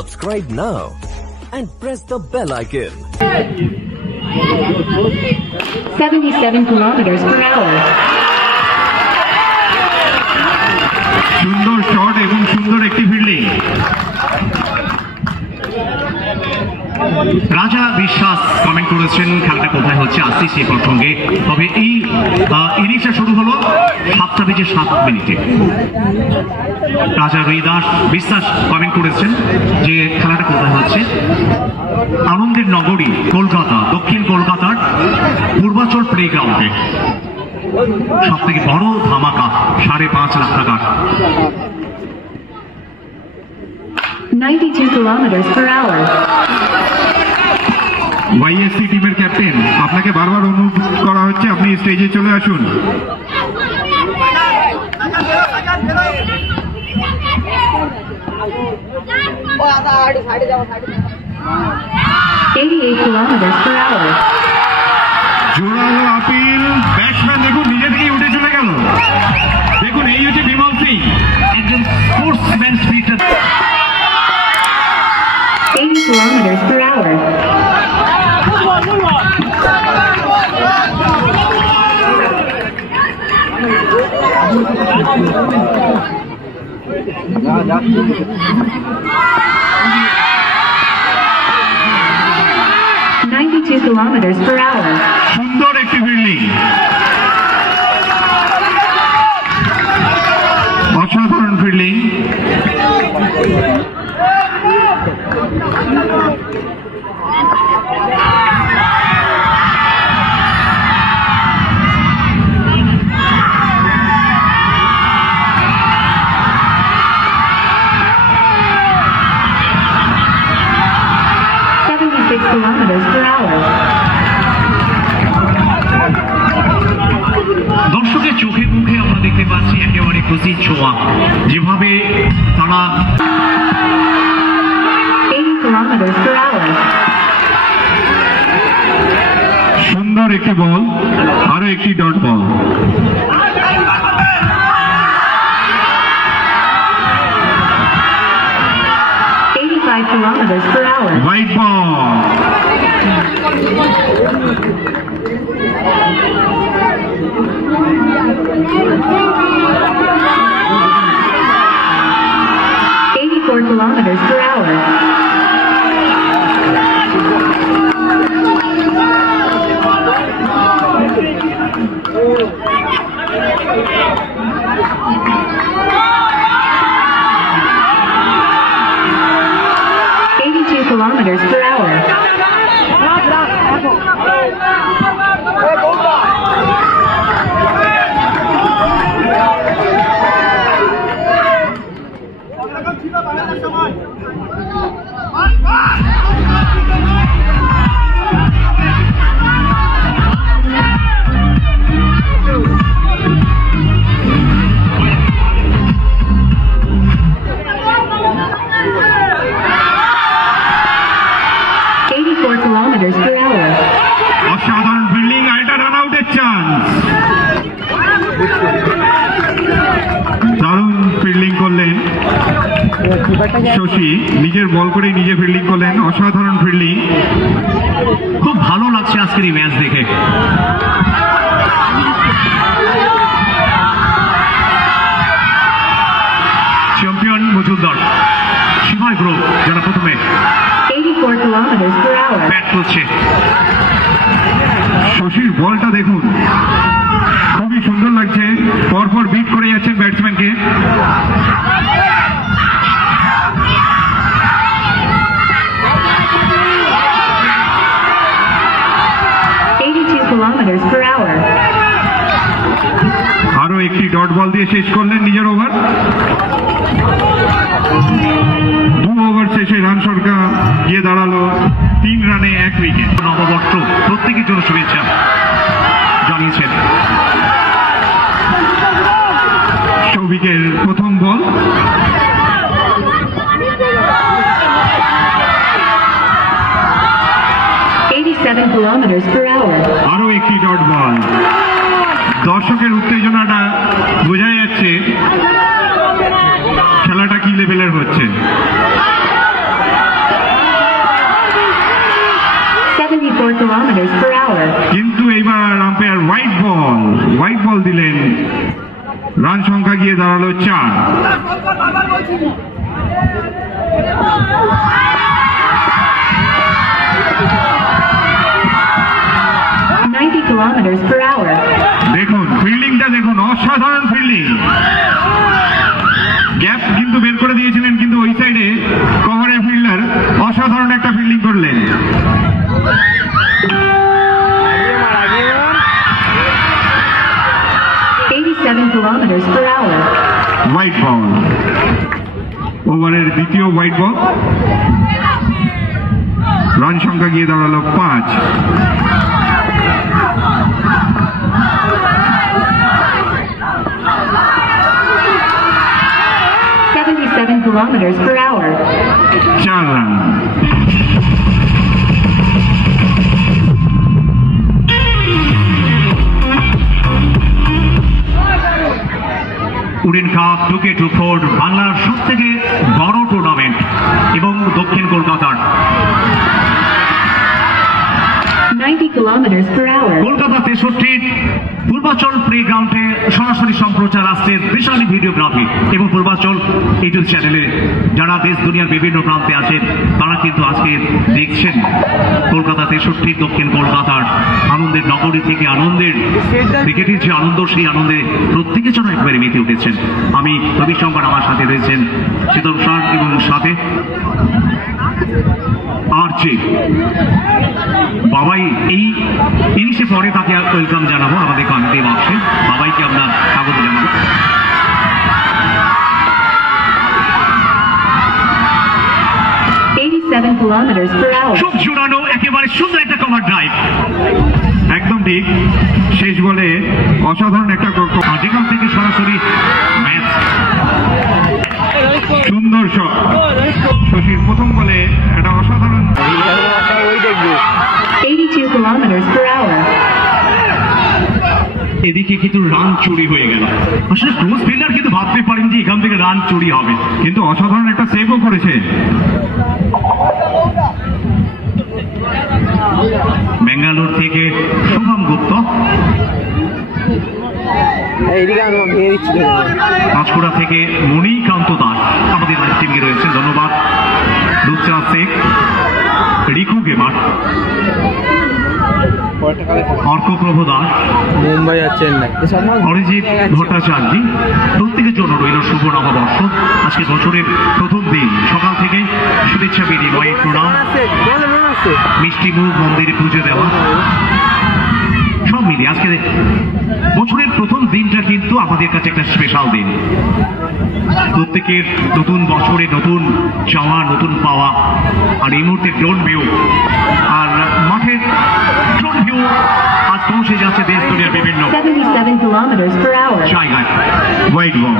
Subscribe now and press the bell icon. 77 kilometers per hour. সুন্দর shot এবং সুন্দর একটি ফিল্ডিং। রাজা বিশ্বাস কমেন্ট করেছেন খেলাটা কোথায় হচ্ছে, আসছি সেই প্রসঙ্গে। তবে এই ইনিংসটা শুরু হলো 7:07 রাজা রুইদাস বিশ্বাস কমেন্ট করেছেন যে খেলাটা কোথায় হচ্ছে, আনন্দের নগরী কলকাতা, দক্ষিণ কলকাতার পূর্বাচল প্লে গ্রাউন্ডে। সব থেকে বড় ধামাকা, 5.5 লাখ টাকার। 92 kilometers per hour. ওয়াইএসসি টিমের ক্যাপ্টেন, আপনাকে বারবার অনুরোধ করা হচ্ছে আপনি স্টেজে চলে আসুন। 88 kilometers per hour. জোরালো আপিল, ব্যাটসম্যান দেখুন নিজে থেকেই উঠে চলে গেল। দেখুন এই হচ্ছে বিমল সিং, একজন sportsman spirited. 80 kilometers per hour. Kilometers per hour. সুন্দর একটি ফিল্ডিং, অসাধারণ ফিল্ডিং। Kilometers per hour. দর্শকের চোখে মুখে আমরা দেখতে পাচ্ছি একেবারে খুশি ছোঁয়া, যেভাবে তারা 80 kilometers per hour. সুন্দর একটি বল, আরো একটি dot ball. 85 kilometers per hour. White ball. Kilometers per hour. 82 kilometers per hour. অসাধারণ ফিল্ডিং, এটা রান আউটের চান্স। দারুণ ফিল্ডিং করলেন শশী, নিজের বল করে নিজে ফিল্ডিং করলেন, অসাধারণ ফিল্ডিং। খুব ভালো লাগছে আজকের এই ম্যাচ দেখে। চ্যাম্পিয়ন মজুমদার, শিবাই গ্রুপ যারা প্রথমে 84 kilometers per hour. ব্যাট করছে। শশীর বলটা দেখুন, খুবই সুন্দর লাগছে, পরপর বিট করে যাচ্ছেন ব্যাটসম্যানকে। 82 kilometers per hour. আরো একটি ডট বল দিয়ে শেষ করলেন নিজের ওভার। 2 ওভার শেষে রান সংখ্যা গিয়ে দাঁড়ালো 3 রানে 1 উইকেট। নববর্ষ প্রত্যেকের জন্য শুভেচ্ছা জানিয়েছেন। সৌভিকের প্রথম বল, 87 kilometers per hour. আরো একটি ডট বল। দর্শকের উত্তেজনাটা বোঝা যাচ্ছে খেলাটা কি লেভেলের হচ্ছে। রান সংখ্যা গিয়ে দাঁড়ালো 4। kilometers per hour. দেখুন ফিল্ডিংটা দেখুন, অসাধারণ ফিল্ডিং। গ্যাপ কিন্তু বের করে দিয়েছিলেন, কিন্তু ওই সাইডে কভারের ফিল্ডার অসাধারণ একটা ফিল্ডিং করলেন। 87 kilometers per hour. White ball, ওভারের দ্বিতীয় হোয়াইট বল। রান সংখ্যা গিয়ে দাঁড়ালো 5। 77 kilometers per hour. 4 run. Wooden cup 2K24 বাংলার সব থেকে বড় টুর্নামেন্ট এবং দক্ষিণ কলকাতার 90 kilometers per hour. Kolkata 63 Purbachal play গ্রাউন্ডে সরাসরি সম্প্রচার আসছে স্পেশালি ভিডিওগ্রাফি এবং পূর্বাচল ইউটিউব চ্যানেলে যারা দেশ দুনিয়ার বিভিন্ন প্রান্তে আছেন তারা কিন্তু আজকে দেখছেন কলকাতা 63 দক্ষিণ কলকাতার আনন্দের নগরী থেকে আনন্দের ক্রিকেটের যে আনন্দ, সেই আনন্দে প্রত্যেকে যেন একবারে মেতে উঠেছেন। আমি রবি শঙ্কর, আমার সাথে রয়েছেন শীতল সার এবং সাথে আরজে বাবাই। এই ইনিশে পরে তাকে ওয়েলকাম জানাবো আমাদের কমিটি বাক্সে। বাবাইকে আমরা স্বাগত জানাবো। চোখ জোড়ানো একেবারে সুন্দর একটা কভার ড্রাইভ, একদম ঠিক। শেষ বলে অসাধারণ একটা যেখান থেকে সরাসরি ম্যাচ, সুন্দর শট। শশীর প্রথম বলে একটা অসাধারণ 82 kilometers per hour. এদিকে কিন্তু রান চুরি হয়ে গেল। আসলে ক্লোজ ফিল্ডার কিন্তু ভাবতে পারেন যে এখান থেকে রান চুরি হবে, কিন্তু অসাধারণ একটা সেভও করেছে। বেঙ্গালুরু থেকে শুভম গুপ্ত, পাঁচকুড়া থেকে মণিকান্ত দাস আমাদের লাইভ টিমে রয়েছেন, ধন্যবাদ। রূপচাঁদ শেখ, রিকু গেমার, অর্কপ্রভ দাস, মুম্বাই আর চেন্নাই, অরিজিৎ ভট্টাচার্য, প্রত্যেকের জন্য রইল শুভ নববর্ষ। আজকে বছরের প্রথম দিন, সকাল থেকে শুভেচ্ছা বিনিময়, প্রণাম, মিষ্টি মুখ, মন্দিরে পুজো দেওয়া, সব মিলিয়ে আজকে বছরের প্রথম দিনটা কিন্তু আমাদের কাছে একটা স্পেশাল দিন। প্রত্যেকের নতুন বছরে নতুন চাওয়া, নতুন পাওয়া। আর এই মুহূর্তে ড্রোন ভিউ, আর মাঠের ড্রোন ভিউ আজ পৌঁছে যাচ্ছে দেশ দুনিয়ার বিভিন্ন 77 kilometers per hour. জায়গায়। হোয়াইট বল,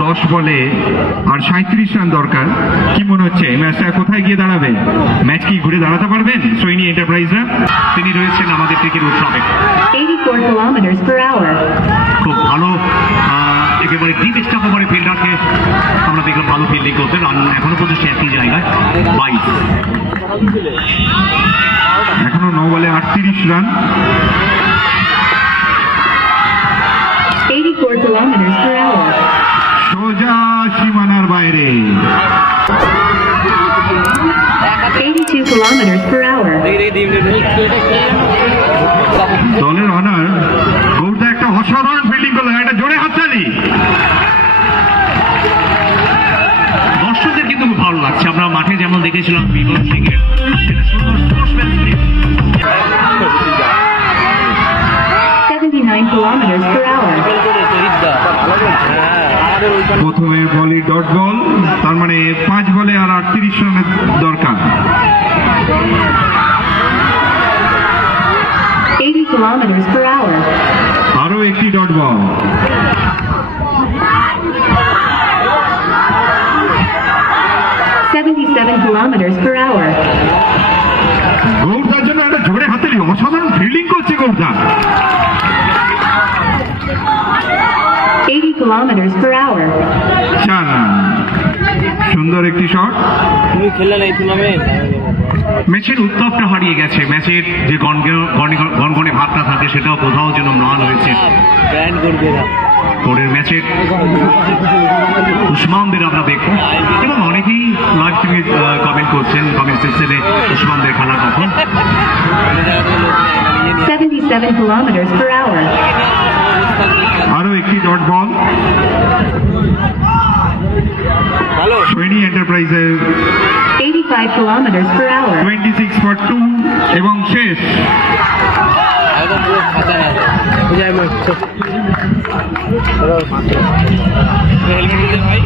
10 বলে আর 37 রান দরকার। কি মনে হচ্ছে এই ম্যাচটা কোথায় গিয়ে দাঁড়াবে? ম্যাচ কি ঘুরে দাঁড়াতে পারবেন সৈনী এন্টারপ্রাইজরা? তিনি রয়েছেন আমাদের ক্রিকেট উৎসবে। 84 kilometers per hour. খুব ভালো একেবারে ডিপ স্টাফ ওভারে ফিল্ডারকে আমরা দেখলাম ভালো ফিল্ডিং করতে। রান এখনো পর্যন্ত একই জায়গায় 22। এখনো 9 বলে 38 রান। 84 kilometers per hour. সোজা সীমানার বাইরে। 82 kilometers per hour. দলের অনার গৌরদা একটা অসাধারণ ফিল্ডিং করলো, একটা জোরে হাততালি। দর্শকদের কিন্তু খুব ভালো লাগছে। আমরা মাঠে যেমন দেখেছিলাম বিমল সিং এর সুন্দর স্পোর্টসম্যানশিপ। 79 kilometers per hour. প্রথমে বলই ডট বল, তার মানে 5 বলে আর 38 রানের দরকার। 80 kilometers per hour. আরো একটি dot ball. 77 kilometers per hour. গৌরদার জন্য একটা জোরে হাততালি, অসাধারণ ফিল্ডিং করছে গৌরদা। 80 kilometers per hour. 4 রান। সুন্দর একটি শট। তুমি খেললে না এই টুর্নামেন্ট? ম্যাচের উত্তাপটা হারিয়ে গেছে, ম্যাচের যে গনগনে ভাবটা থাকে সেটাও কোথাও যেন ম্লান হয়েছে। ব্যান্ড করবে না। পরের ম্যাচের উসমানদের আমরা দেখবো এবং অনেকেই লাইভ টিভি কমেন্ট করছেন কমেন্ট সেকশনে উসমানদের খেলা কখন। 77 kilometers per hour. আরো একটি ডট বল ভালো। সৈনী এন্টারপ্রাইজের 85 kilometers per hour. 26 for 2 এবং শেষ। একদম পুরো খাতা না। বুঝাই মত। হেলমেট দিতে ভাই।